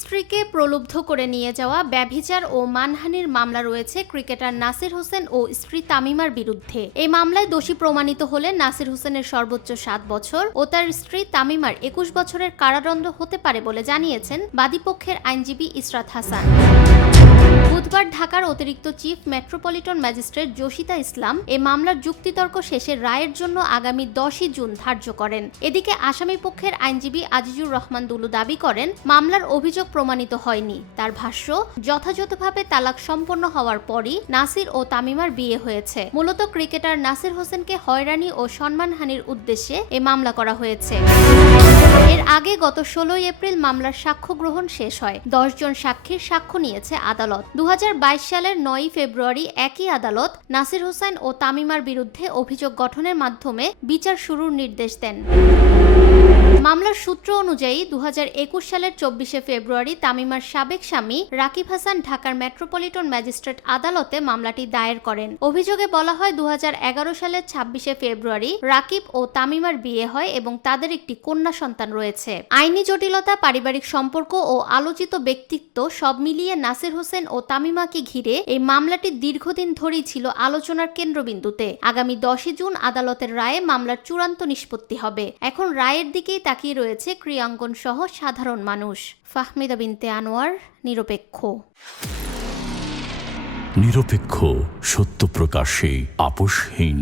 স্ত্রীকে প্রলুব্ধ করে নিয়ে যাওয়া ব্যভিচার ও মানহানির মামলা রয়েছে ক্রিকেটার নাসির হোসেন ও স্ত্রী তামিমার বিরুদ্ধে। এই মামলায় দোষী প্রমাণিত হলে নাসির হোসেনের সর্বোচ্চ 7 বছর ও তার স্ত্রী তামিমার 21 বছরের কারাদণ্ড হতে পারে বলে জানিয়েছেন বাদীপক্ষের আইনজীবী ইসরাত হাসান। বুধবার ঢাকার অতিরিক্ত চিফ মেট্রোপলিটন ম্যাজিস্ট্রেট জসিতা ইসলাম এ মামলার যুক্তিতর্ক শেষে রায়ের জন্য আগামী 10 জুন ধার্য করেন। এদিকে আসামি পক্ষের আইনজীবী আজিজুর রহমান দুলু দাবি করেন, মামলার অভিযোগ প্রমাণিত হয়নি। তার ভাষ্য, যথাযথভাবে তালাক সম্পন্ন হওয়ার পরই নাসির ও তামিমার বিয়ে হয়েছে। মূলত ক্রিকেটার নাসির হোসেনকে হয়রানি ও সম্মানহানির উদ্দেশ্যে এ মামলা করা হয়েছে। এর আগে গত 16 এপ্রিল মামলার সাক্ষ্য গ্রহণ শেষ হয়। 10 জন সাক্ষীর সাক্ষ্য নিয়েছে আদালত। 2022 সালের 9 ফেব্রুয়ারি একই আদালত নাসির হোসেন ও তামিমার বিরুদ্ধে অভিযোগ গঠনের মাধ্যমে বিচার শুরুর নির্দেশ দেন। মামলার সূত্র অনুযায়ী 2021 সালের 24 ফেব্রুয়ারি তামিমার সাবেক স্বামী রাকিব হাসান ঢাকার মেট্রোপলিটন ম্যাজিস্ট্রেট আদালতে মামলাটি দায়ের করেন। অভিযোগে বলা হয় 2011 সালের 26 ফেব্রুয়ারি রাকিব ও তামিমার বিয়ে হয় এবং তাদের একটি কন্যা সন্তান রয়েছে। আইনি জটিলতা, পারিবারিক সম্পর্ক ও আলোচিত ব্যক্তিত্ব সব মিলিয়ে নাসির হোসেন ও তামিমাকে ঘিরে এই মামলাটি দীর্ঘদিন ধরেই ছিল আলোচনার কেন্দ্রবিন্দুতে। আগামী 10 জুন আদালতের রায়ে মামলার চূড়ান্ত নিষ্পত্তি হবে। এখন রায়ের দিকেই তাকিয়ে রয়েছে ক্রীড়াঙ্গন সহ সাধারণ মানুষ। ফাহমিদা বিনতে আনোয়ার, নিরপেক্ষ। নিরপেক্ষ, সত্য প্রকাশে আপোষহীন।